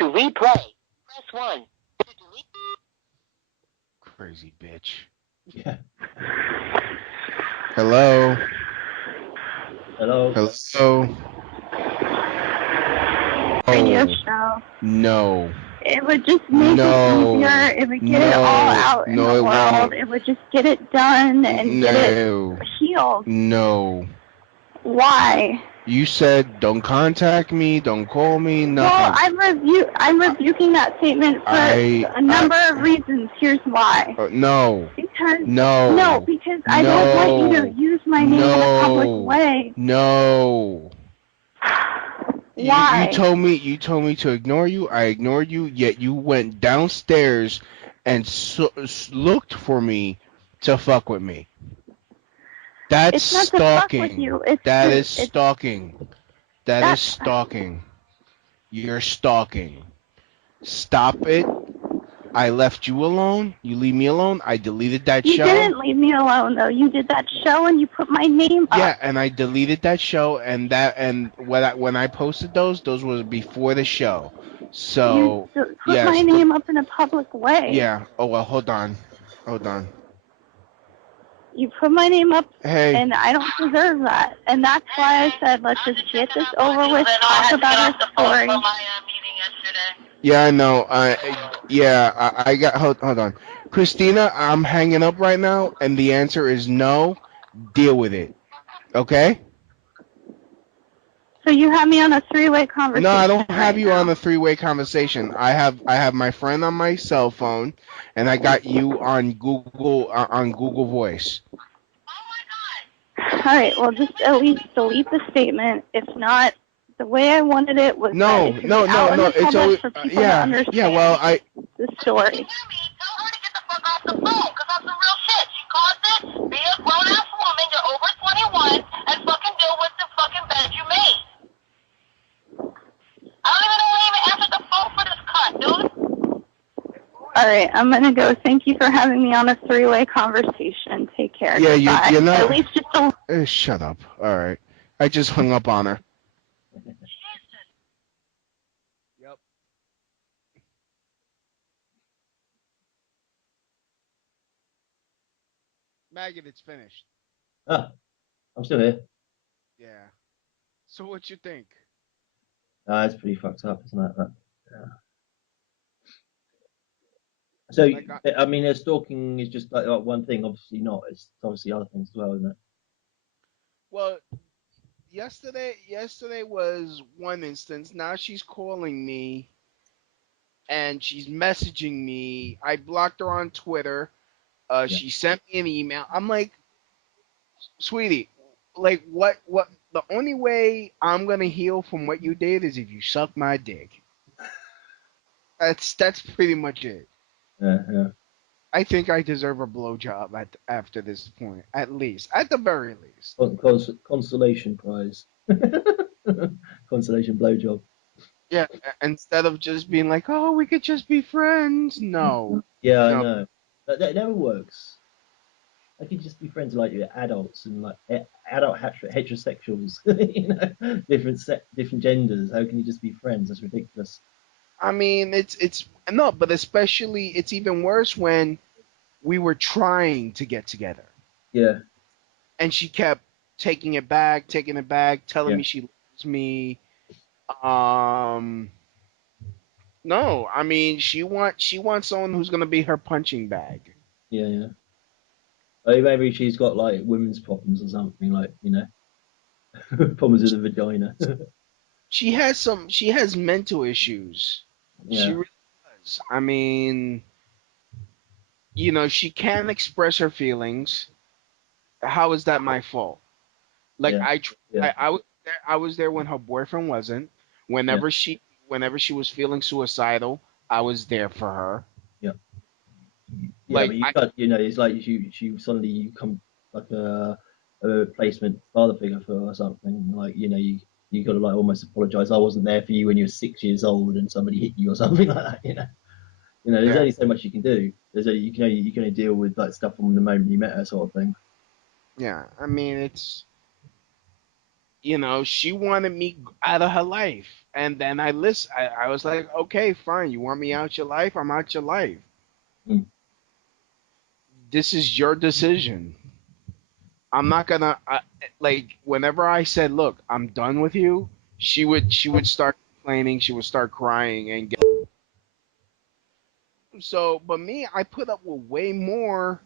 To replay, press 1. To delete... Crazy bitch. Yeah. Hello? Hello? Hello? Radio Oh, show. no. It would just make it easier. It would get it all out in the world. Won't. It would just get it done and get it healed. No. Why? You said don't contact me, don't call me, nothing. Well, I'm rebuking that statement for a number of reasons. Here's why. No. Because No, because I don't want you to use my name in a public way. No. Why? You told me to ignore you. I ignored you. Yet you went downstairs and looked for me to fuck with me. That's stalking. That is stalking. That is stalking. You're stalking. Stop it. I left you alone. You leave me alone. I deleted that show. You didn't leave me alone though. You did that show and you put my name up. Yeah, and I deleted that show and when I posted those was before the show. So you put my name up in a public way. Yeah. Oh well, hold on. You put my name up, Hey. and I don't deserve that. And that's why I said, let's just get this over with, talk about our story. Yeah, I know. I got. Hold on. Christina, I'm hanging up right now, and the answer is no. Deal with it. Okay? So you have me on a three-way conversation. No, I don't have you on a three-way conversation. I have my friend on my cell phone, and I got you on Google Voice. All right. Well, just at least delete the statement. If not, the way I wanted it was No. It's always yeah. Well, the story. All right, I'm gonna go. Thank you for having me on a three-way conversation. Take care. Yeah, you're not. At least just shut up. All right, I just hung up on her. Yep. Maggot, it's finished. Ah, I'm still here. Yeah. So what you think? It's pretty fucked up, isn't it? Yeah. So, I mean, stalking is just like one thing. Obviously not. It's obviously other things as well, isn't it? Well, yesterday was one instance. Now she's calling me, and she's messaging me. I blocked her on Twitter. She sent me an email. I'm like, sweetie, like what? The only way I'm gonna heal from what you did is if you suck my dick. That's pretty much it. Yeah. I think I deserve a blowjob after this point, at the very least. Consolation prize. Consolation blowjob. Yeah, instead of just being like, oh, we could just be friends. No. Yeah, I know. That never works. I could just be friends like adults and like adult heterosexuals, different genders. How can you just be friends? That's ridiculous. I mean, it's no, but especially it's even worse when we were trying to get together. Yeah. And she kept taking it back, telling me she loves me. No, I mean she wants someone who's gonna be her punching bag. Yeah. Maybe she's got like women's problems or something, like problems with the vagina. She has mental issues. Yeah. She really does. I mean, she can't express her feelings. How is that my fault? Like I was there when her boyfriend wasn't. Whenever she was feeling suicidal, I was there for her. Yeah. Yeah, but you got, it's like she suddenly you come like a replacement father figure for her or something. Like, you got to like almost apologize. I wasn't there for you when you were 6 years old and somebody hit you or something like that. There's only so much you can do. You can only deal with like stuff from the moment you met her, sort of thing. Yeah, I mean she wanted me out of her life. And then I was like, okay, fine. You want me out your life? I'm out your life. Mm. This is your decision. I'm not gonna like. Whenever I said, "Look, I'm done with you," she would start complaining. She would start crying and get. So, but me, I put up with way more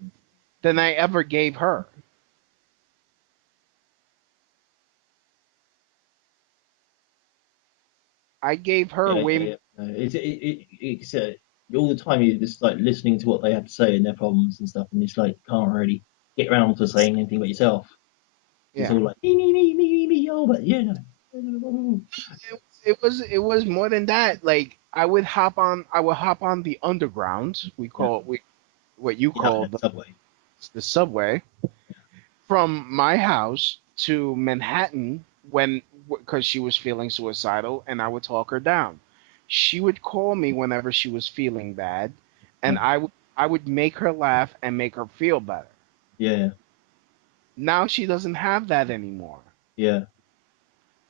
than I ever gave her. I gave her Yeah, way. yeah, yeah. No, it's all the time you're just like listening to what they have to say and their problems and stuff, and it's like can't really get around to saying anything about yourself. It's Yeah, all like me. Oh, but yeah, no. it was more than that. Like I would hop on the underground. Yeah, What you yeah, I call know, Subway. the subway from my house to Manhattan when because she was feeling suicidal, and I would talk her down. She would call me whenever she was feeling bad, and Yeah, I would make her laugh and make her feel better. yeah, Now she doesn't have that anymore yeah,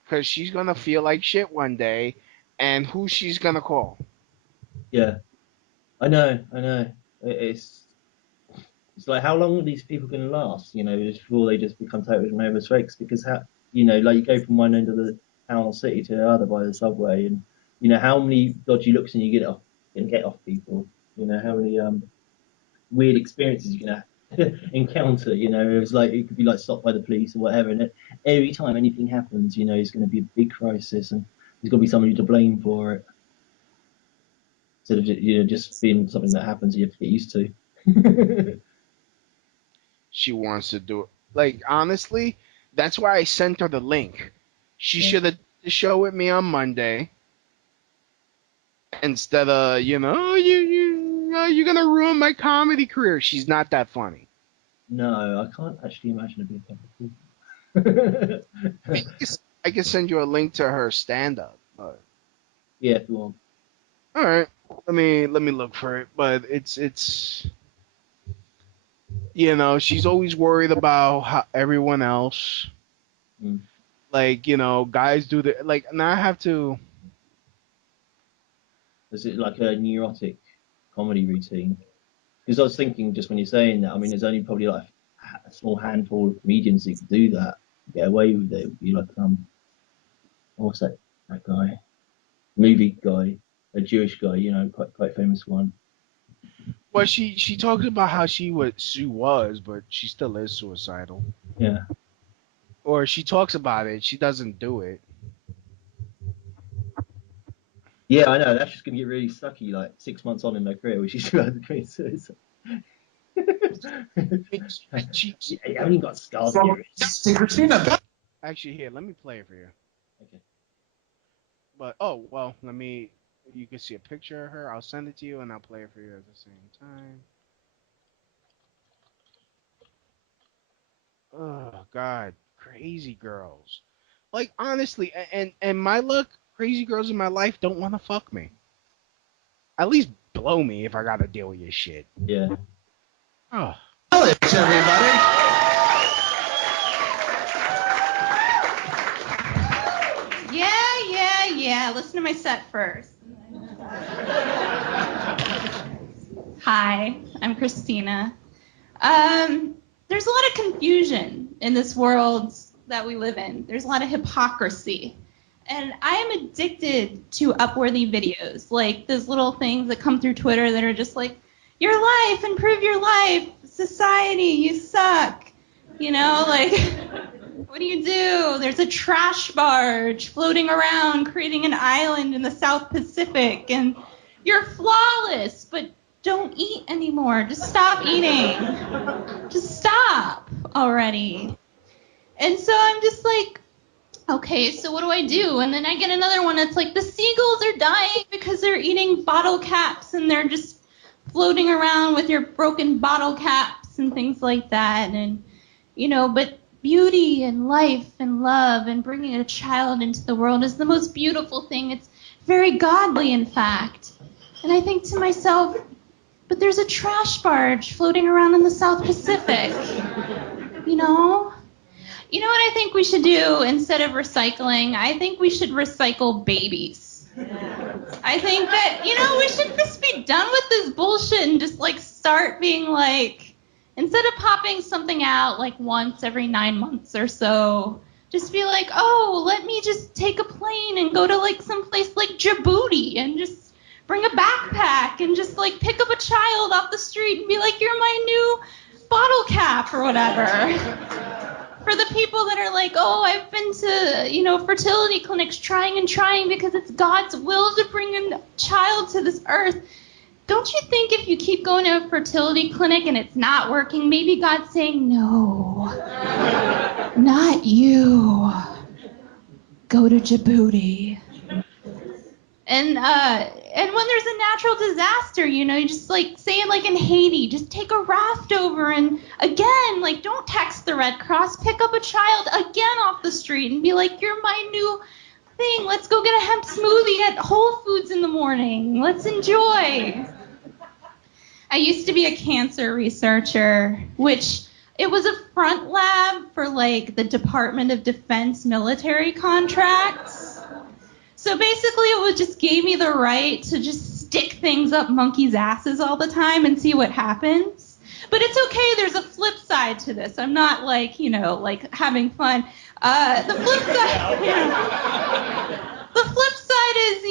because she's gonna feel like shit one day, and who she's gonna call? yeah. I know. It's like how long are these people going to last? Just before they just become total nervous fakes. Because like you go from one end of the town or city to the other by the subway, and how many dodgy looks can you get off people? How many weird experiences you're gonna encounter. It's like it could be like stopped by the police or whatever, and every time anything happens, it's going to be a big crisis, and there's going to be somebody to blame for it. Instead of just being something that happens, you have to get used to. She wants to do it. Like honestly, that's why I sent her the link. She Yeah. should have the show with me on Monday instead of you're gonna ruin my comedy career. She's not that funny. No, I can't actually imagine it being that I, cool. mean, I can send you a link to her stand up. Yeah, if you want. All right, let me look for it. But it's she's always worried about how everyone else. Mm. Like guys do the like. Now I have to. Is it like a neurotic comedy routine? Because I was thinking just when you're saying that, I mean, there's only probably like a small handful of comedians who could do that, get away with it. It would be like what's that guy? Movie guy, a Jewish guy, quite famous one. Well, she talks about how she was, but she still is suicidal. Yeah. Or she talks about it. She doesn't do it. Yeah, I know. That's just gonna get really sucky like 6 months on in their career, which is about to commit suicide. She You haven't even got scars on your wrist. actually here. Let me play it for you. Okay. But oh well, let me. You can see a picture of her. I'll send it to you, and I'll play it for you at the same time. Oh God, crazy girls. Like honestly, and my luck, crazy girls in my life don't want to fuck me. At least blow me if I gotta deal with your shit. Yeah. Oh. Knowledge, everybody. Yeah. Listen to my set first. Hi, I'm Christina. There's a lot of confusion in this world that we live in. There's a lot of hypocrisy. And I am addicted to Upworthy videos, like those little things that come through Twitter that are just like, your life, improve your life, society, you suck. Like, what do you do? There's a trash barge floating around, creating an island in the South Pacific, and you're flawless, but don't eat anymore. Just stop eating. Just stop already. And so I'm just like, okay, so what do I do? And then I get another one that's like, the seagulls are dying because they're eating bottle caps and they're just floating around with your broken bottle caps and things like that. And, but beauty and life and love and bringing a child into the world is the most beautiful thing. It's very godly, in fact. And I think to myself, but there's a trash barge floating around in the South Pacific, You know what I think we should do instead of recycling? I think we should recycle babies. I think that, we should just be done with this bullshit and just, like, start being, like, instead of popping something out, like, once every 9 months or so, just be like, oh, let me just take a plane and go to, like, someplace like Djibouti and just bring a backpack and just, like, pick up a child off the street and be like, you're my new bottle cap or whatever. For the people that are like, oh, I've been to, fertility clinics trying because it's God's will to bring a child to this earth. Don't you think if you keep going to a fertility clinic and it's not working, maybe God's saying, no, not you. Go to Djibouti. And when there's a natural disaster, you just like saying like in Haiti, just take a raft over and again, like don't text the Red Cross, pick up a child again off the street and be like, you're my new thing. Let's go get a hemp smoothie at Whole Foods in the morning. Let's enjoy. I used to be a cancer researcher, which it was a front lab for like the Department of Defense military contracts. So basically it just gave me the right to just stick things up monkeys' asses all the time and see what happens. But it's okay, there's a flip side to this. I'm not like, like having fun. The flip side is,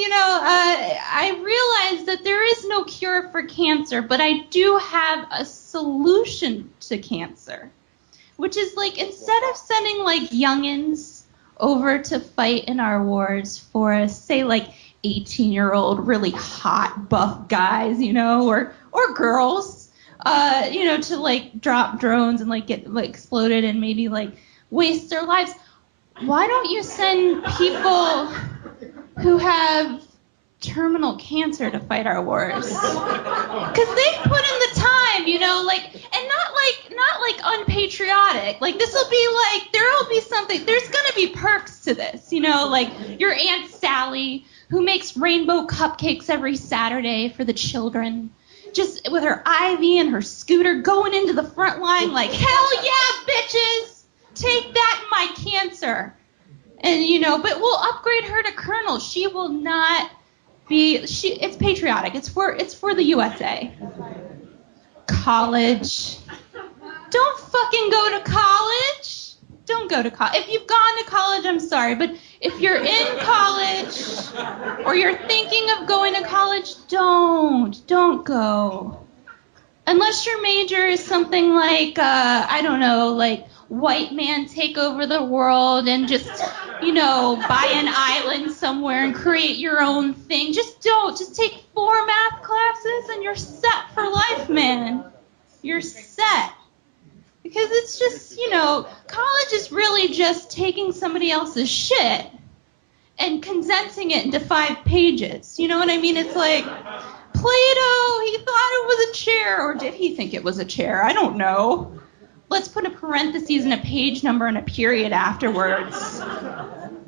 I realized that there is no cure for cancer, but I do have a solution to cancer, which is like instead of sending like youngins over to fight in our wars for, say, like 18-year-old really hot buff guys, or girls, to like drop drones and like get like exploded and maybe like waste their lives. Why don't you send people who have terminal cancer to fight our wars? Because they put in the time, and not like unpatriotic. Like this will be like, there'll be something, there's gonna be perks to this, like your Aunt Sally who makes rainbow cupcakes every Saturday for the children, just with her IV and her scooter going into the front line like, hell yeah, bitches, take that my cancer. And, but we'll upgrade her to colonel. She will not be, it's patriotic. It's for the USA. College. Don't fucking go to college. Don't go to college. If you've gone to college, I'm sorry, but if you're in college or you're thinking of going to college, don't go. Unless your major is something like, I don't know, like white man take over the world and just, buy an island somewhere and create your own thing. Just don't. Just take 4 math classes and you're set for life, man. You're set. Because it's just, college is really just taking somebody else's shit and condensing it into 5 pages. You know what I mean? It's like, Plato, he thought it was a chair, or did he think it was a chair? I don't know. Let's put a parentheses and a page number and a period afterwards.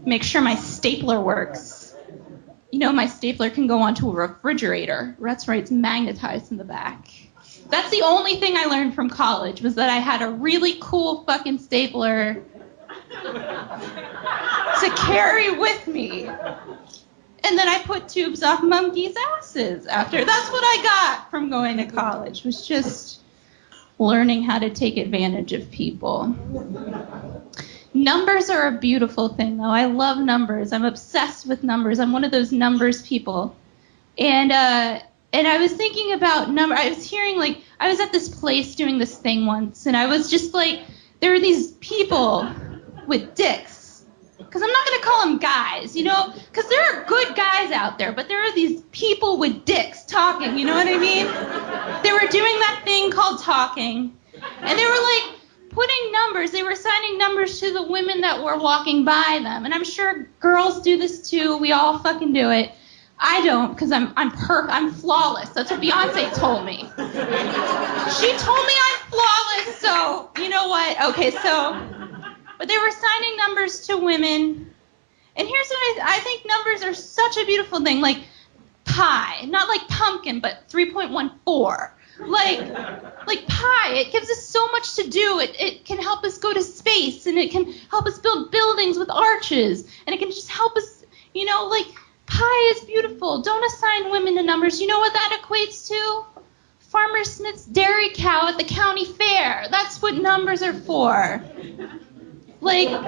Make sure my stapler works. My stapler can go onto a refrigerator. That's right, it's magnetized in the back. That's the only thing I learned from college, was that I had a really cool fucking stapler to carry with me. And then I put tubes off monkeys' asses after. That's what I got from going to college, was just learning how to take advantage of people. Numbers are a beautiful thing, though. I love numbers. I'm obsessed with numbers. I'm one of those numbers people. And I was thinking about I was hearing, like, I was at this place doing this thing once, and I was just like, there are these people with dicks. Because I'm not going to call them guys, because there are good guys out there, but there are these people with dicks talking, you know what I mean? They were doing that thing called talking, and they were like putting numbers, they were assigning numbers to the women that were walking by them, and I'm sure girls do this too, we all fucking do it. I don't, because I'm flawless. That's what Beyonce told me. She told me I'm flawless, so you know what? Okay, so, but they were assigning numbers to women, and here's what I think numbers are such a beautiful thing, like pi, not like pumpkin, but 3.14, Like Pi, it gives us so much to do. It can help us go to space, and it can help us build buildings with arches, and it can just help us, like Pi is beautiful. Don't assign women to numbers. You know what that equates to? Farmer Smith's dairy cow at the county fair. That's what numbers are for. Like, are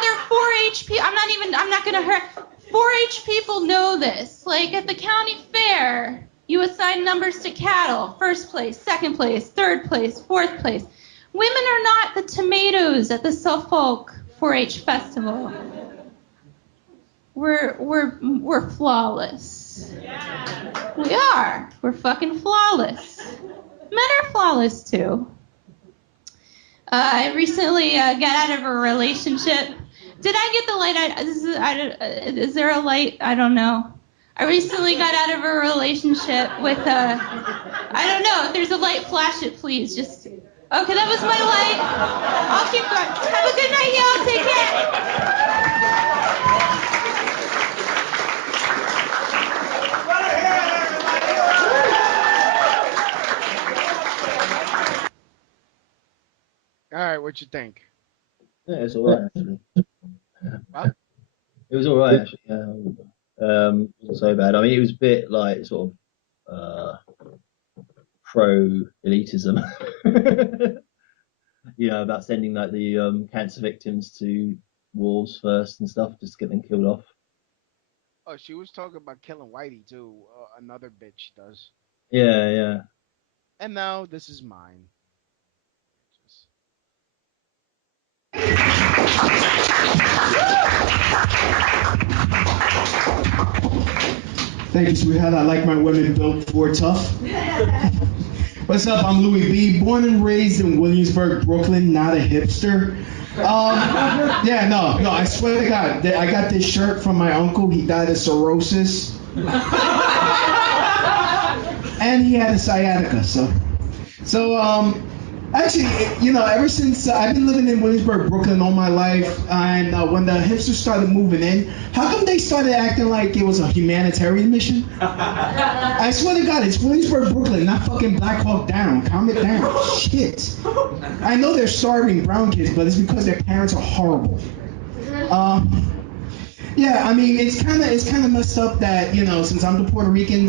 there 4-H people? I'm not gonna hurt. 4-H people know this. Like, at the county fair, you assign numbers to cattle. First place, second place, third place, fourth place. Women are not the tomatoes at the Suffolk 4-H festival. We're flawless. We are. We're fucking flawless. Men are flawless too. I recently got out of a relationship. Did I get the light? Is there a light? I don't know. I recently got out of a relationship with I don't know. If there's a light, flash it, please. Just. Okay, that was my light. I'll keep going. Have a good night, y'all. Take care. All right, what you think? Yeah, it's alright actually. What? It was alright actually. Yeah. Wasn't so bad. I mean, it was a bit like sort of pro elitism. About sending like the cancer victims to wars first and stuff, just to get them killed off. Oh, she was talking about killing Whitey too. Another bitch does. Yeah. And now this is mine. Thank you, sweetheart. I like my women built for tough. What's up? I'm Louis B. Born and raised in Williamsburg, Brooklyn. Not a hipster. No. I swear to God, I got this shirt from my uncle. He died of cirrhosis, and he had a sciatica. Actually, ever since I've been living in Williamsburg, Brooklyn all my life, and when the hipsters started moving in, how come they started acting like it was a humanitarian mission? I swear to God, it's Williamsburg, Brooklyn, not fucking Black Hawk Down. Calm it down. Shit. I know they're starving brown kids, but it's because their parents are horrible. Yeah, I mean, it's kind of messed up that, since I'm the Puerto Rican,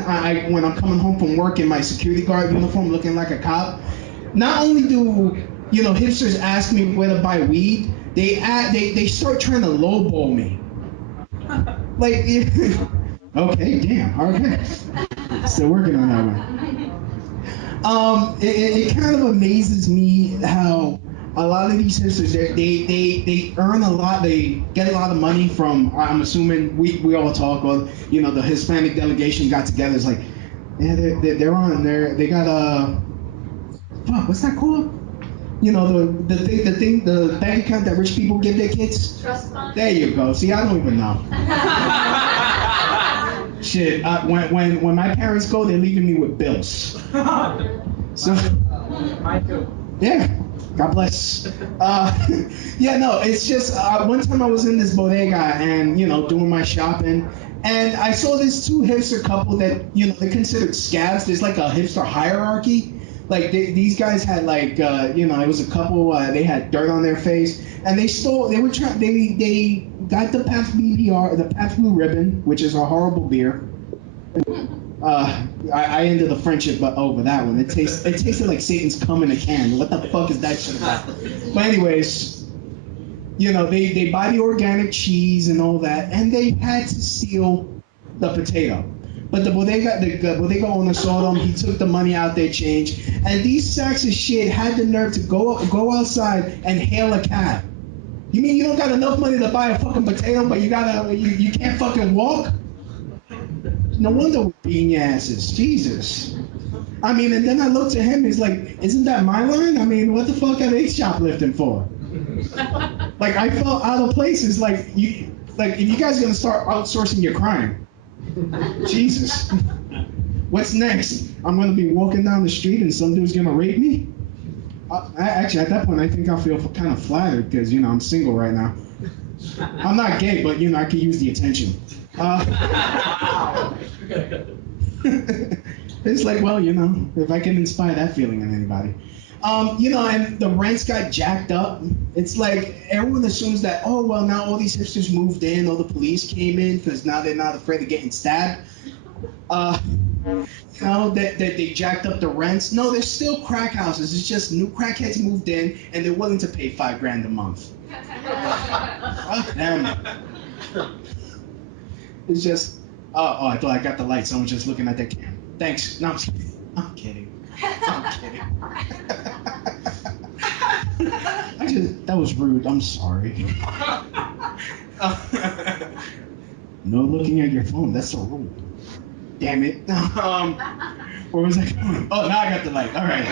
when I'm coming home from work in my security guard uniform looking like a cop, not only do, hipsters ask me where to buy weed, they start trying to lowball me. Like, okay, damn, okay. Still working on that one. It kind of amazes me how a lot of these hipsters, they earn a lot, they get a lot of money from, I'm assuming, we all talk, well, the Hispanic delegation got together, it's like, yeah, they got fuck, what's that called? The bank account that rich people give their kids? Trust fund? There you go. See, I don't even know. Shit, when my parents go, they're leaving me with bills. So, Mine too. yeah, God bless. It's just, one time I was in this bodega and, doing my shopping, and I saw this two hipster couple that, they're considered scabs. There's like a hipster hierarchy. Like these guys had like it was a couple. They had dirt on their face, and they got the Pabst BBR, the Pabst Blue Ribbon, which is a horrible beer. I ended the friendship over that one. It tasted like Satan's cum in a can. What the fuck is that shit about? But anyways, they buy the organic cheese and all that, and they had to steal the potato. But the bodega owner saw them. He took the money out their change, and these sacks of shit had the nerve to go outside and hail a cab. You mean you don't got enough money to buy a fucking potato, but you can't fucking walk? No wonder we're beating your asses. Jesus. I mean, and then I looked at him. He's like, "Isn't that my line? I mean, what the fuck are they shoplifting for?" Like I felt out of place. It's like if you guys are gonna start outsourcing your crime. Jesus. What's next? I'm gonna be walking down the street and some dude's gonna rape me? Actually, at that point, I think I'll feel kind of flattered because, I'm single right now. I'm not gay, but, I could use the attention. It's like, well, if I can inspire that feeling in anybody. And the rents got jacked up. It's like everyone assumes that, oh, well, now all these hipsters moved in, all the police came in because now they're not afraid of getting stabbed. That they jacked up the rents. No, there's still crack houses. It's just new crackheads moved in and they're willing to pay $5,000 a month. Fuck them. It's just, oh, I thought I got the light. Someone's just looking at that cam. Thanks. No, I'm kidding. That was rude. I'm sorry. No looking at your phone. That's so rude. Damn it. Where was I going? Oh, now I got the light. All right.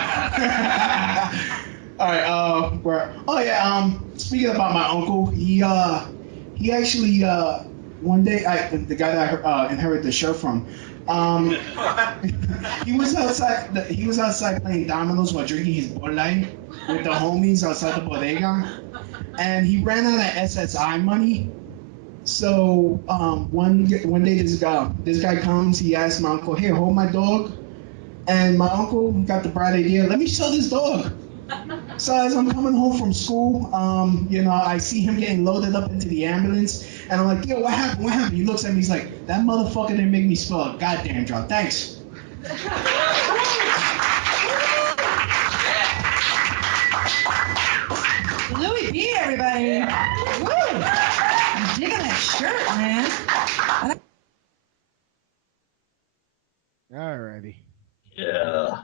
All right. Speaking about my uncle, he actually one day the guy that I inherited the show from. He was outside playing dominoes while drinking his bolai with the homies outside the bodega, and he ran out of SSI money. So one day this guy comes. He asks my uncle, "Hey, hold my dog." And my uncle got the bright idea, "Let me sell this dog." So as I'm coming home from school, I see him getting loaded up into the ambulance, and I'm like, "Yo, what happened? What happened?" He looks at me, he's like, "That motherfucker didn't make me spell a goddamn drop. Thanks." Louis B, everybody. Woo! I'm digging that shirt, man. Alrighty. Yeah.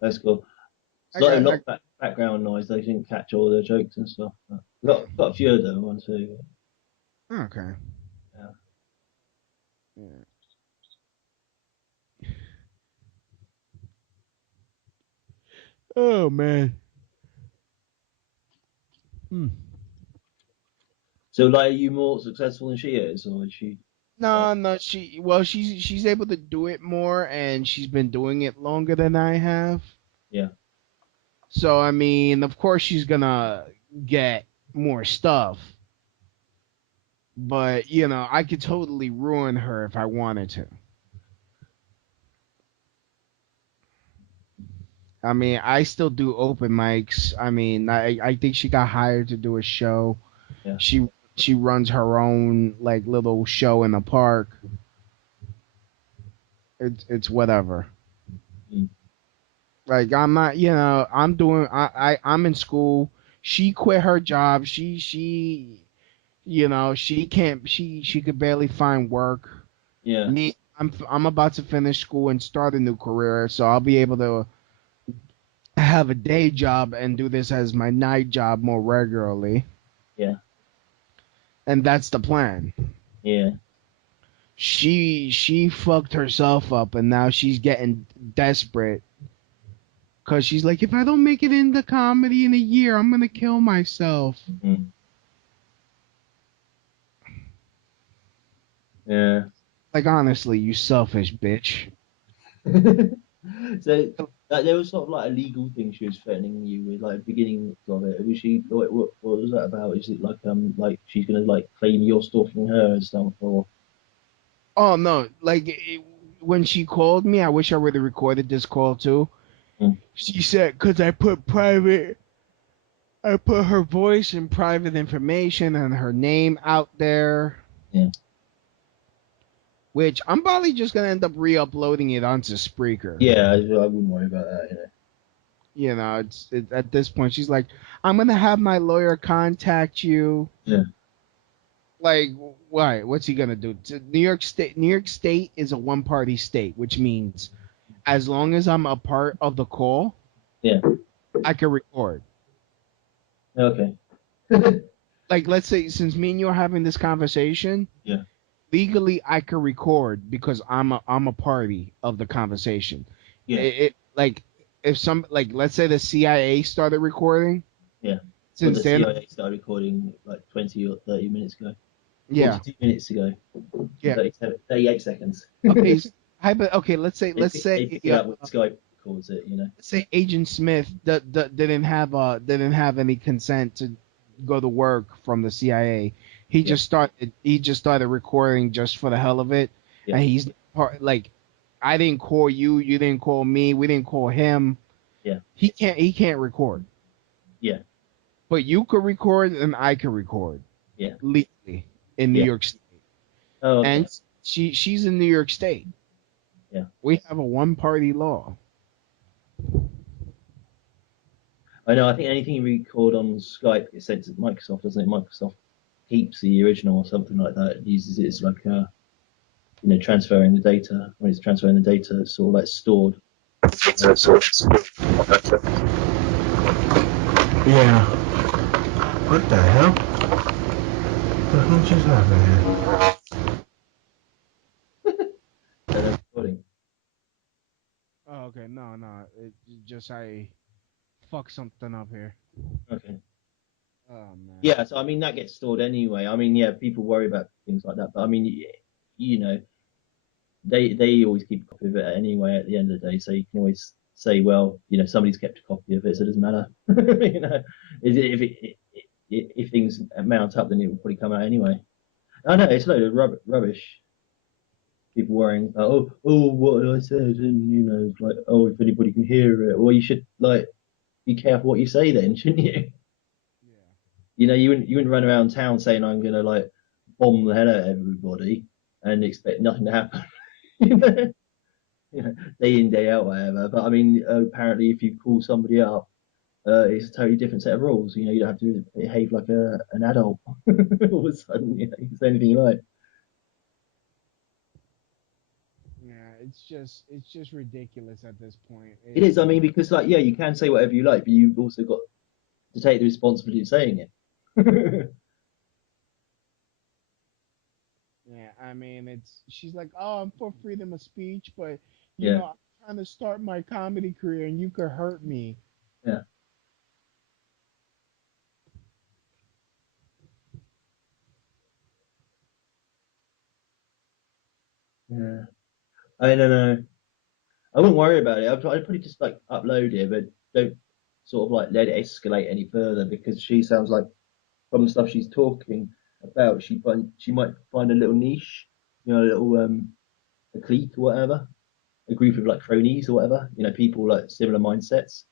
That's cool. It's like a lot of background noise. They didn't catch all the jokes and stuff. Got a few of them, one too. Okay. Yeah. Oh man. So, like, are you more successful than she is, or is she? No. She's able to do it more, and she's been doing it longer than I have. Yeah. So I mean, of course, she's gonna get more stuff, but I could totally ruin her if I wanted to. I mean, I still do open mics. I mean, I think she got hired to do a show. Yeah. She runs her own like little show in the park. It's whatever. Mm. Like I'm not, I'm in school. She quit her job. She she could barely find work. Yeah. Me, I'm about to finish school and start a new career, so I'll be able to have a day job and do this as my night job more regularly. Yeah. And that's the plan. Yeah. She fucked herself up, and now she's getting desperate because she's like, if I don't make it into comedy in a year, I'm gonna kill myself. Mm-hmm. Yeah. Like, honestly, you selfish bitch. So there was sort of like a legal thing she was threatening you with, like beginning of it. Was she? What was that about? Is it like she's gonna like claim you're stalking her and stuff, or? Oh no! Like when she called me, I wish I would have recorded this call too. Mm. She said, "Cause I put her voice and private information and her name out there." Yeah. Which I'm probably just gonna end up re-uploading it onto Spreaker. Yeah, I wouldn't worry about that. It's at this point she's like, I'm gonna have my lawyer contact you. Yeah. Like, why? What's he gonna do? New York State is a one-party state, which means as long as I'm a part of the call, yeah, I can record. Okay. Like, let's say since me and you are having this conversation, yeah, legally I can record because I'm a party of the conversation. Yeah. It like if let's say the CIA started recording. Yeah. Since the CIA started recording like 20 or 30 minutes ago. Yeah. 42 minutes ago. Yeah. 38 seconds. Okay, let's say Skype records it, Let's say Agent Smith didn't have any consent to go to work from the CIA. He just started recording just for the hell of it, Yeah. And he's like, I didn't call you, you didn't call me, we didn't call him. Yeah. He can't record. Yeah. But you could record and I could record. Yeah. Legally in New Yeah. York State. Oh, okay. And she's in New York State. Yeah. We have a one-party law. I know. I think anything you record on Skype gets sent to Microsoft, doesn't it? Microsoft keeps the original or something like that. It uses it as like transferring the data. When it's transferring the data, it's sort of like stored. Yeah. What the hell? What the hell just happened here? Recording. Oh, okay. No. It just I fucked something up here. Okay. Oh man. Yeah. So I mean that gets stored anyway. I mean, yeah, people worry about things like that, but I mean, they always keep a copy of it anyway at the end of the day, so you can always say, well, somebody's kept a copy of it, so it doesn't matter. If things mount up, then it will probably come out anyway. I know it's a load of rubbish. People worrying, what I said, and it's like, oh, if anybody can hear it, well, you should like be careful what you say then, shouldn't you? Yeah. You wouldn't run around town saying I'm gonna like bomb the hell out of everybody and expect nothing to happen. Day in, day out, whatever. But I mean, apparently, if you call somebody up, it's a totally different set of rules. You don't have to behave like an adult. All of a sudden, you can say anything you like. Yeah, it's just ridiculous at this point. It is. I mean, because like, yeah, you can say whatever you like, but you've also got to take the responsibility of saying it. Yeah, I mean, she's like, oh, I'm for freedom of speech, but Yeah. I'm trying to start my comedy career, and you could hurt me. Yeah. Yeah. I don't know. I wouldn't worry about it. I'd probably just like upload it, but don't sort of like let it escalate any further because she sounds like from the stuff she's talking about, she might find a little niche, a little a clique or whatever, a group of like cronies or whatever, people like similar mindsets,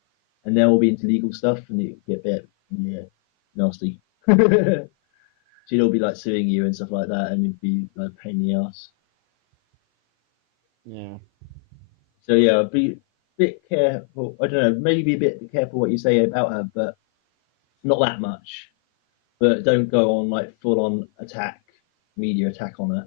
and they'll all be into legal stuff, and it'll get a bit nasty. She'd all be like suing you and stuff like that, and it'd be like a pain in the ass. Yeah. So yeah, be a bit careful. I don't know, maybe be a bit careful what you say about her, but not that much. But don't go on like full on media attack on her.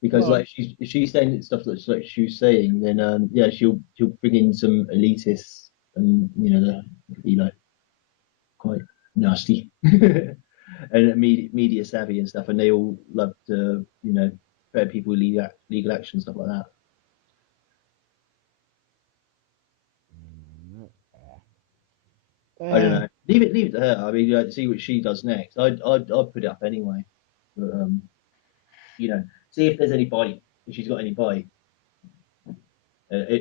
Because Well, like if she's saying stuff that's like she was saying, then yeah, she'll bring in some elitists, and they'll be like quite nasty and media savvy and stuff, and they all love to threaten people with legal action, stuff like that. I don't know. Leave it to her. I mean, see what she does next. I'd put it up anyway, but see if there's any bite. If she's got any bite.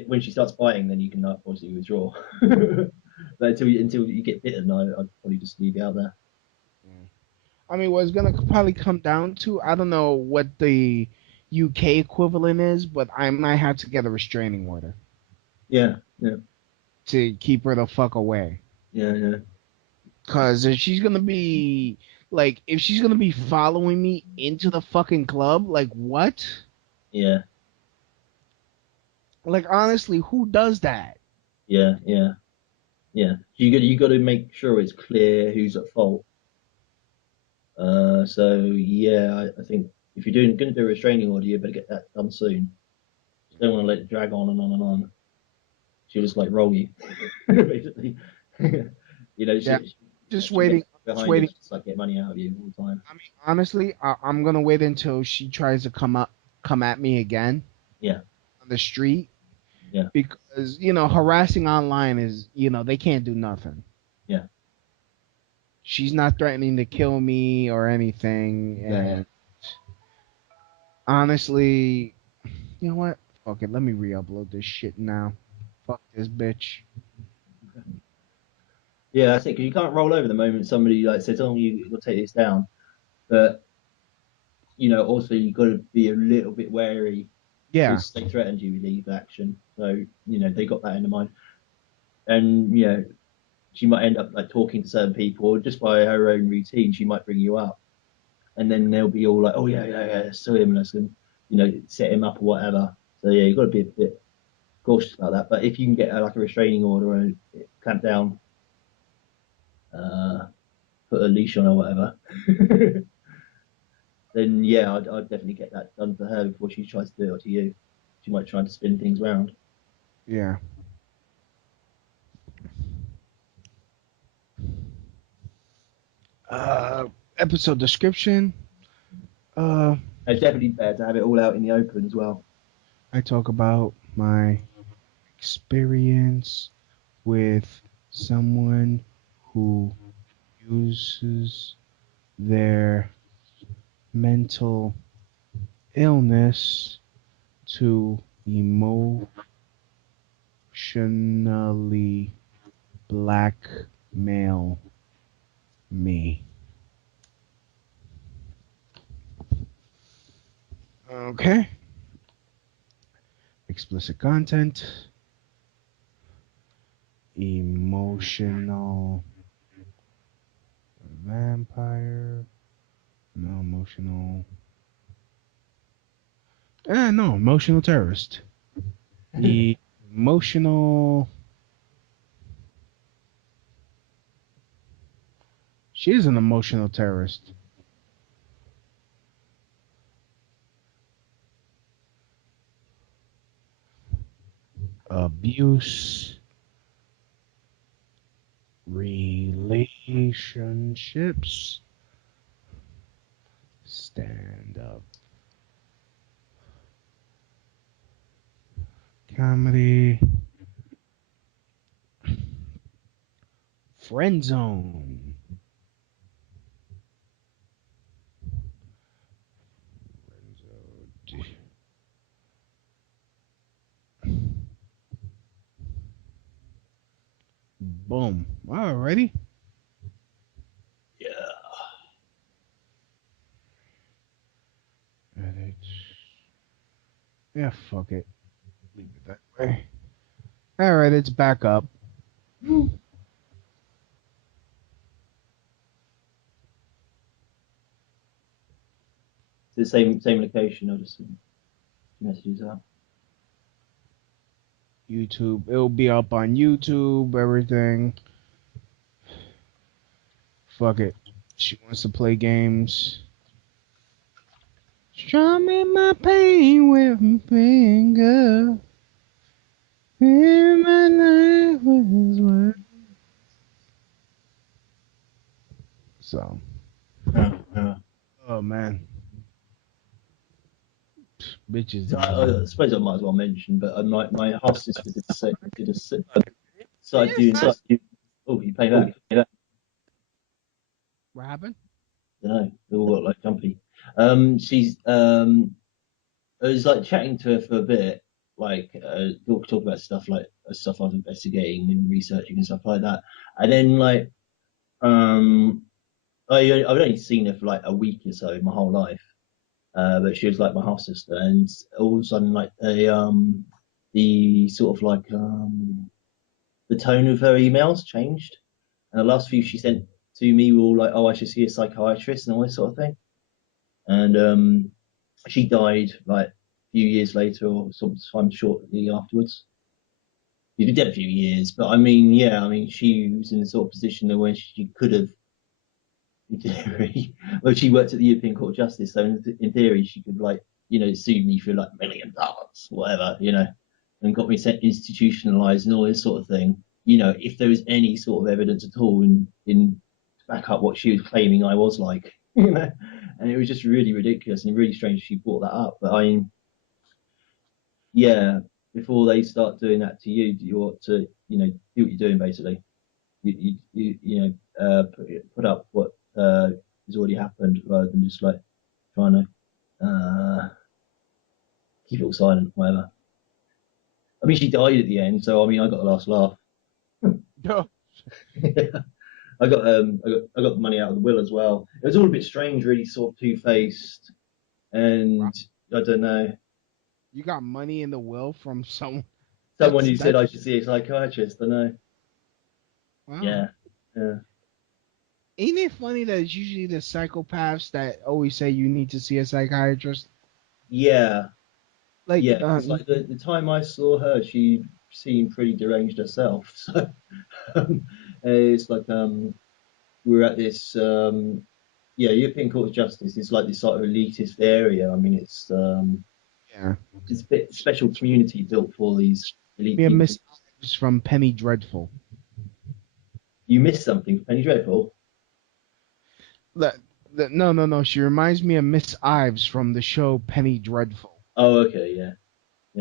When she starts biting, then you can obviously withdraw. But until you get bitten, I'd probably just leave it out there. I mean, what's gonna probably come down to, I don't know what the UK equivalent is, but I might have to get a restraining order. Yeah. To keep her the fuck away. Yeah. Cause if she's gonna be following me into the fucking club, like what? Yeah. Like honestly, who does that? Yeah. You got to make sure it's clear who's at fault. So yeah, I think if you're going to do a restraining order, you better get that done soon. You don't want to let it drag on and on and on. She'll just like roll you, basically. Just waiting. Behind you, just like get money out of you all the time. I mean, honestly, I'm gonna wait until she tries to come at me again. Yeah. On the street. Yeah. Because harassing online is they can't do nothing. Yeah. She's not threatening to kill me or anything, and honestly, you know what? Fuck it, let me re-upload this shit now. Fuck this bitch. Yeah, that's it. Because you can't roll over the moment somebody like says, "Oh, you will take this down," but also you've got to be a little bit wary. Yeah. Because they threatened you with legal action, so they got that in mind, and she might end up like talking to certain people, or just by her own routine, she might bring you up, and then they'll be all like, "Oh yeah, let's sue him, let's set him up or whatever." So yeah, you've got to be a bit cautious about that. But if you can get like a restraining order and clamp down, put a leash on or whatever, then yeah, I'd definitely get that done for her before she tries to do it to you. She might try to spin things around. Yeah. Episode description. It's definitely better to have it all out in the open as well. I talk about my experience with someone who uses their mental illness to emotionally blackmail me. Okay. Explicit content. Emotional vampire. No, emotional. No, emotional terrorist. Emotional. She is an emotional terrorist. Abuse. Relationships. Stand up. Comedy. Friend zone. Boom. Alrighty. Yeah. Edit. Yeah, fuck it. Leave it that way. Alright, it's back up. It's the same location. I'll just messages out. YouTube. It'll be up on YouTube, everything. Fuck it. She wants to play games. Strumming my pain with my finger. In my life with his word. So. Oh, man. Bitches. So I suppose I might as well mention, but my half sister did a started doing. Oh, you pay back. What happened? I don't know. They all got like jumpy. She's I was like chatting to her for a bit, like talk about stuff like stuff I was investigating and researching and stuff like that, and then like I've only seen her for like a week or so in my whole life, but she was like my half sister, and all of a sudden like the sort of like the tone of her emails changed, and the last few she sent to me were all like, oh, I should see a psychiatrist and all this sort of thing, and she died like a few years later or sometime shortly afterwards. She's been dead a few years, but I mean, yeah, I mean, she was in the sort of position where she could have, in theory, well, she worked at the European Court of Justice, so in theory, she could like, sue me for like $1 million, whatever, and got me sent institutionalized and all this sort of thing. If there was any sort of evidence at all in to back up what she was claiming I was like, and it was just really ridiculous and really strange she brought that up. But I mean, yeah, before they start doing that to you, you ought to, do what you're doing basically. Put up what has already happened rather than just like trying to keep it all silent, whatever. I mean, she died at the end, so I mean, I got the last laugh. I got the money out of the will as well. It was all a bit strange, really, sort of two-faced. and I don't know. You got money in the will from someone. Someone who said I should see a psychiatrist. I know. Wow. Yeah. Ain't it funny that it's usually the psychopaths that always say you need to see a psychiatrist? Yeah. Like, yeah. It's like the time I saw her, she seemed pretty deranged herself. So it's like we were at this European Court of Justice. It's like this sort of elitist area. I mean, it's yeah. it's a bit special community built for these elite Me and people. Miss Ives from Penny Dreadful. You missed something, Penny Dreadful. No. She reminds me of Miss Ives from the show Penny Dreadful. Oh, okay, yeah.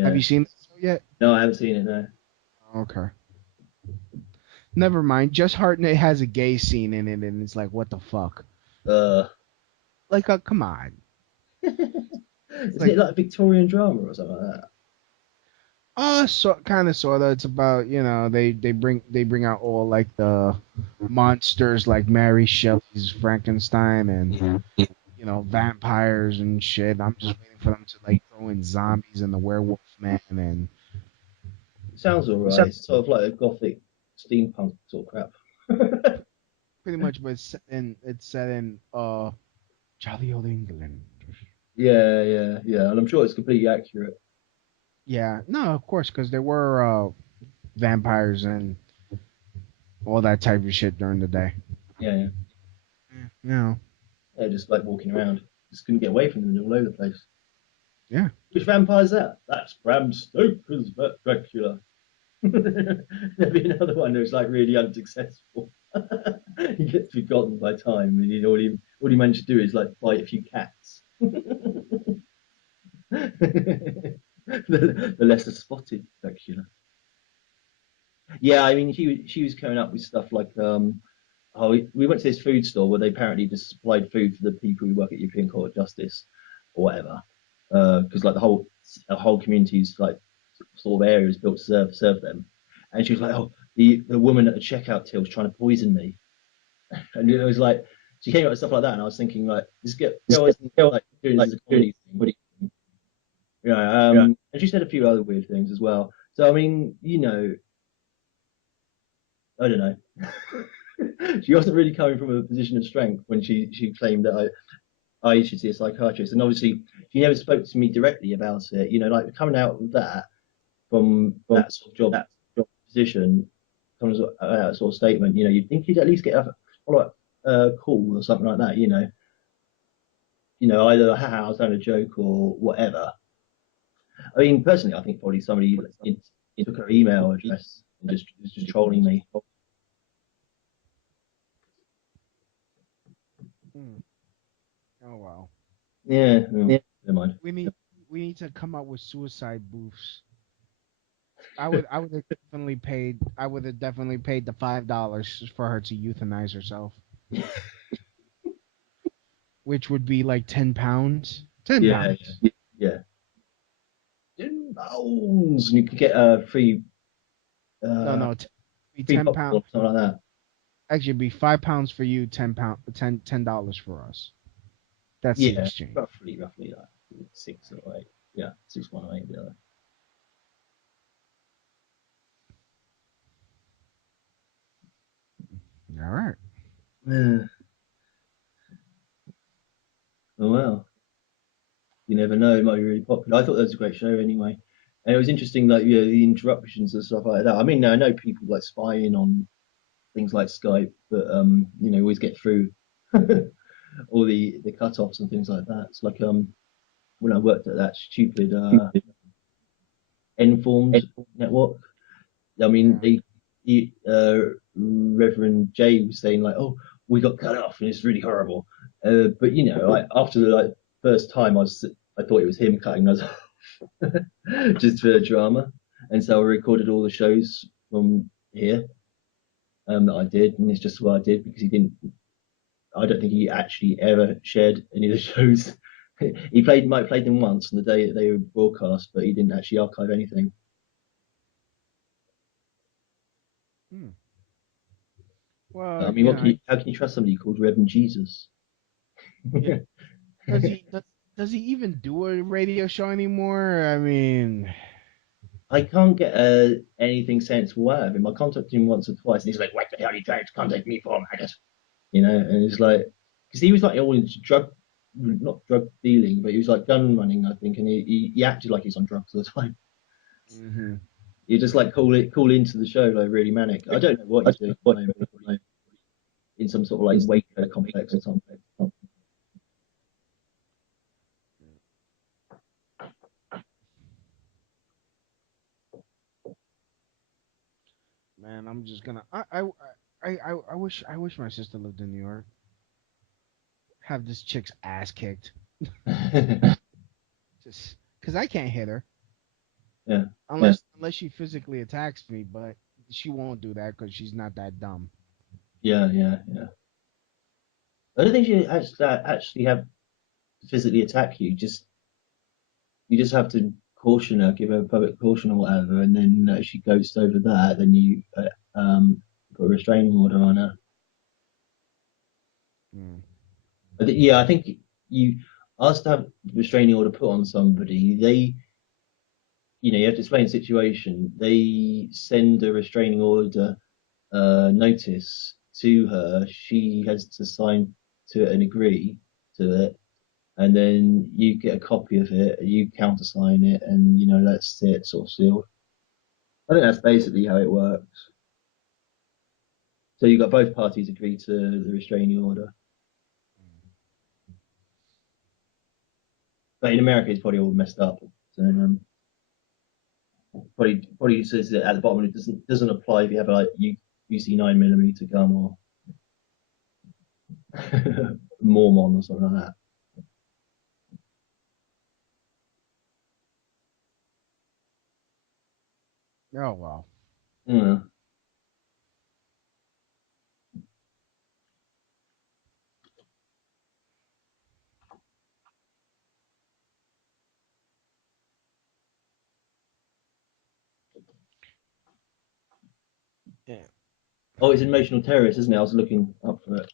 Have you seen the show yet? No, I haven't seen it. No. Okay. Never mind. Just Hartnett has a gay scene in it, and it's like, what the fuck? Like, come on. Isn't it like a Victorian drama or something like that? Kind of, sort of. It's about, they bring out all like the monsters like Mary Shelley's Frankenstein and vampires and shit. I'm just waiting for them to like throw in zombies and the Werewolf Man and. Sounds alright. It's sort of like a gothic steampunk sort of crap. Pretty much, but it's set in jolly old England. Yeah, and I'm sure it's completely accurate. Yeah, no, of course, because there were vampires and all that type of shit during the day. Yeah. Yeah, just like walking around. Just couldn't get away from them all over the place. Yeah. Which vampire's that? That's Bram Stoker's Dracula. There'll be another one that's like really unsuccessful. He gets forgotten by time, and all he managed to do is like bite a few cats. the lesser spotted Dracula. Yeah, I mean, she was coming up with stuff like we went to this food store where they apparently just supplied food for the people who work at European Court of Justice or whatever, because like the whole community's like sort of area is built to serve them. And she was like, oh, the woman at the checkout till was trying to poison me, and it was like she came up with stuff like that, and I was thinking like this girl is like doing this as a comedy thing. And she said a few other weird things as well. So I mean, I don't know. She wasn't really coming from a position of strength when she claimed that I should see a psychiatrist, and obviously she never spoke to me directly about it. Like coming out of that from that sort of job position, comes a sort of statement. You'd think you'd at least get a follow-up call or something like that. Either haha, I was having a joke or whatever. I mean, personally, I think probably somebody took her email address and just trolling me. Oh wow. Yeah. Never mind. We need to come up with suicide booths. I would have definitely paid. I would have definitely paid the $5 for her to euthanize herself, which would be like £10. £10. Yeah. £10. And you could get a free. No, free £10 or something like that. Actually, it'd be £5 for you, $10 for us. That's the exchange. Roughly like 6 or 8. Yeah, 6 1 or 8 the other. All right. Oh well. You never know. It might be really popular. I thought that was a great show anyway, and it was interesting, like the interruptions and stuff like that. I mean, I know people like spying on things like Skype, but always get through all the cut-offs and things like that. It's like when I worked at that stupid Informed network. I mean, Reverend Jay was saying like, "Oh, we got cut off, and it's really horrible." But after the first time, I thought it was him cutting us off just for drama, and so I recorded all the shows from here that I did, and it's just what I did because he didn't. I don't think he actually ever shared any of the shows. He might have played them once on the day that they were broadcast, but he didn't actually archive anything. Well, I mean, how can you trust somebody called Reverend Jesus? Yeah. Because Does he even do a radio show anymore? I mean, I can't get anything sensible out of him. I contacted him once or twice, and he's like, "What the hell are you trying to contact me for, Maggot?" And it's like, because he was like all into not drug dealing, but he was like gun running, I think, and he acted like he's on drugs all the time. mm-hmm. He just like call into the show like really manic. I don't know what he's doing at the moment, like, in some sort of like Waco complex or something. Man, I'm just gonna. I wish my sister lived in New York. Have this chick's ass kicked. Just because I can't hit her. Yeah. Unless she physically attacks me, but she won't do that because she's not that dumb. Yeah. I don't think she actually have to physically attack you. You just have to caution her, give her public caution or whatever, and then if she ghosts over that, then you put a restraining order on her. Mm. Yeah, I think you asked to have a restraining order put on somebody. You have to explain the situation. They send a restraining order notice to her. She has to sign to it and agree to it, and then you get a copy of it. You countersign it, and that's it, sort of sealed. I think that's basically how it works. So you've got both parties agree to the restraining order. But in America, it's probably all messed up. So probably says that at the bottom it doesn't apply if you have like UC 9mm gun or Mormon or something like that. Oh well. Yeah. Yeah. Oh, it's an emotional terrorist, isn't it? I was looking up for it.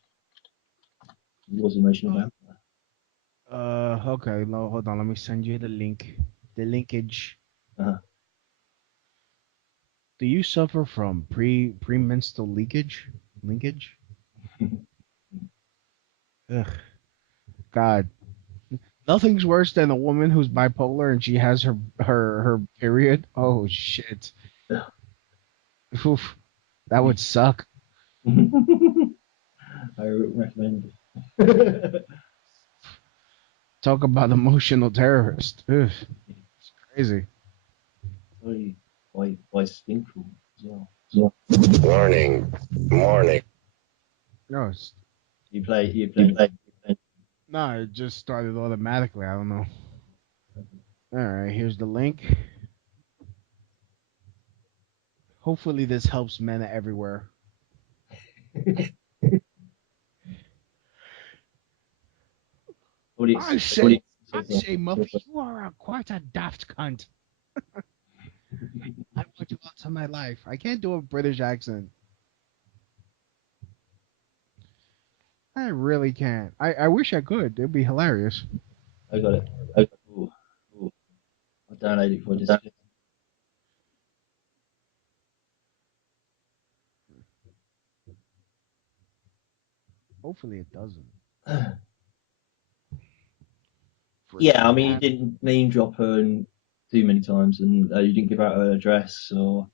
It was emotional vampire. Okay. No, hold on. Let me send you the link. The linkage. Uh-huh. Do you suffer from premenstrual leakage? Linkage? Ugh. God. Nothing's worse than a woman who's bipolar and she has her period. Oh shit. Oof. That would suck. I recommend it. Talk about emotional terrorist. Ugh. It's crazy. Why stinkful as well. Warning. Morning. No, it's, You play. no, it just started automatically. I don't know. All right, here's the link. Hopefully, this helps men everywhere. I say, Muffy, you are quite a daft cunt. I want you out of my life. I can't do a British accent. I really can't. I wish I could. It'd be hilarious. I got it. Ooh. I'll download it for this. Hopefully, it doesn't. Yeah, I mean, you didn't name drop her too many times, and you didn't give out her address, or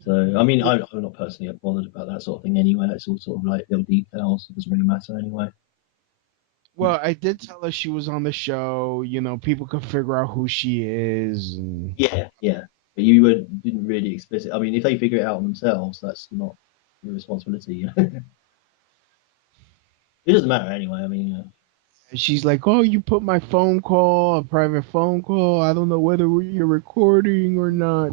so. I mean, I'm not personally bothered about that sort of thing anyway. It's all sort of like little details. It doesn't really matter anyway. Well, I did tell her she was on the show. You know, people could figure out who she is. And... Yeah. But didn't really explicit. I mean, if they figure it out themselves, that's not your responsibility. It doesn't matter anyway. I mean, And she's like, "Oh, you put my phone call, a private phone call. I don't know whether you're recording or not."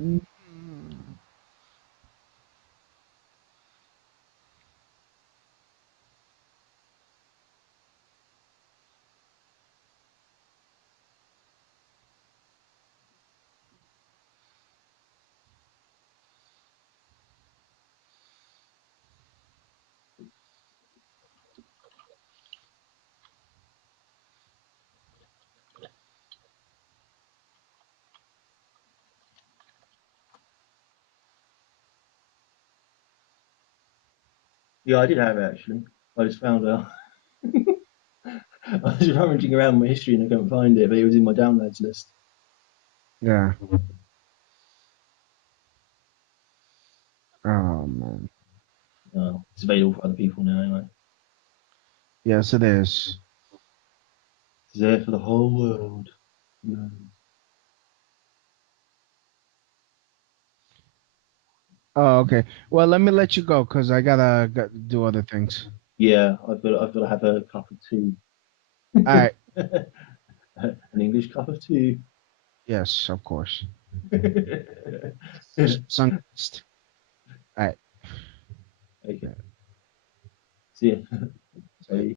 Yeah, I did have it actually. I just found out. I was rummaging around my history and I couldn't find it, but it was in my downloads list. Yeah. Oh man. It's available for other people now anyway. Yes, it is. It's there for the whole world. Oh, okay. Well, let me let you go because I gotta do other things. Yeah, I've got to have a cup of tea. All right. An English cup of tea. Yes, of course. Okay. Sunkissed. All right. See ya. Bye.